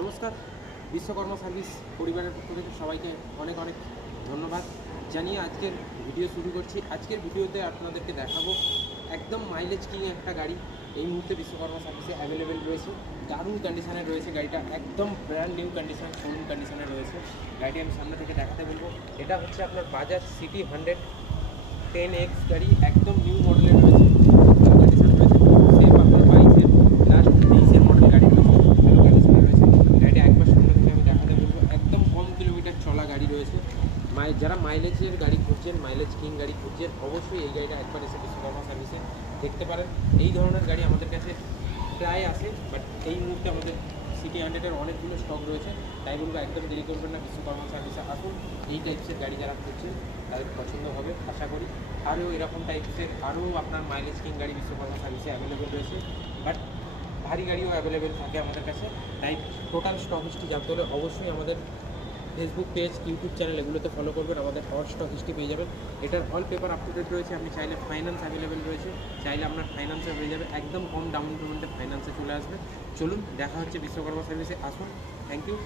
নমস্কার, বিশ্বকর্মা সার্ভিস পরিবারের পক্ষ থেকে সবাইকে অনেক অনেক ধন্যবাদ জানিয়ে আজকের ভিডিও শুরু করছি। আজকের ভিডিওতে আপনাদেরকে দেখাবো একদম মাইলেজ কিং একটা গাড়ি এই মুহূর্তে বিশ্বকর্মা সার্ভিসে অ্যাভেলেবেল রয়েছে। দারুণ কন্ডিশনে রয়েছে গাড়িটা, একদম ব্র্যান্ড নিউ কন্ডিশন, শোরুম কন্ডিশনে রয়েছে। গাড়িটি আমি সামনে থেকে দেখাতে বলবো। এটা হচ্ছে আপনার বাজাজ সিটি 110X গাড়ি, একদম নিউ মডেলের রয়েছে, ভালো কন্ডিশন রয়েছে। সেম আপনার 22-এর লাস্ট 23-এর মডেল গাড়ি রয়েছে, ভালো কন্ডিশনে রয়েছে। গাড়িটা একবার সামনে থেকে আমি দেখাতে বলবো। একদম কম কিলোমিটার চলা গাড়ি রয়েছে। যারা মাইলেজের গাড়ি খুঁজছেন, মাইলেজ কিং গাড়ি খুঁজছেন, অবশ্যই এই গাড়িটা একবার এসে বিশ্বকর্মা সার্ভিসে দেখতে পারেন। এই ধরনের গাড়ি আমাদের কাছে প্রায় আসে, বাট এই মুহূর্তে আমাদের সিটি 100-এর অনেকগুলো স্টক রয়েছে। তাই বলবো একদম দেরি করবেন না, বিশ্বকর্মা সার্ভিসে আসুন। এই টাইপসের গাড়ি যারা খুঁজছেন তাদের পছন্দ হবে আশা করি। আরও এরকম টাইপসের আরও আপনার মাইলেজ কিং গাড়ি বিশ্বকর্মা সার্ভিসে অ্যাভেলেবেল রয়েছে, বাট ভারী গাড়িও অ্যাভেলেবেল থাকে আমাদের কাছে। তাই টোটাল স্টক হিস্ট্রি জানতে হলে অবশ্যই আমাদের ফেসবুক পেজ, ইউটিউব চ্যানেল এগুলোতে ফলো করবেন, আমাদের অল স্টক হিস্ট্রি পেয়ে যাবেন। এটার all paper up to date রয়েছে। আপনি চাইলে ফাইন্যান্স অ্যাভেলেবেল রয়েছে, চাইলে আপনার ফাইন্যান্সে হয়ে যাবে, একদম কম ডাউন পেমেন্টে ফাইন্যান্সে চলে আসবে। চলুন দেখা হচ্ছে বিশ্বকর্মা সার্ভিসে, আসুন। Thank you.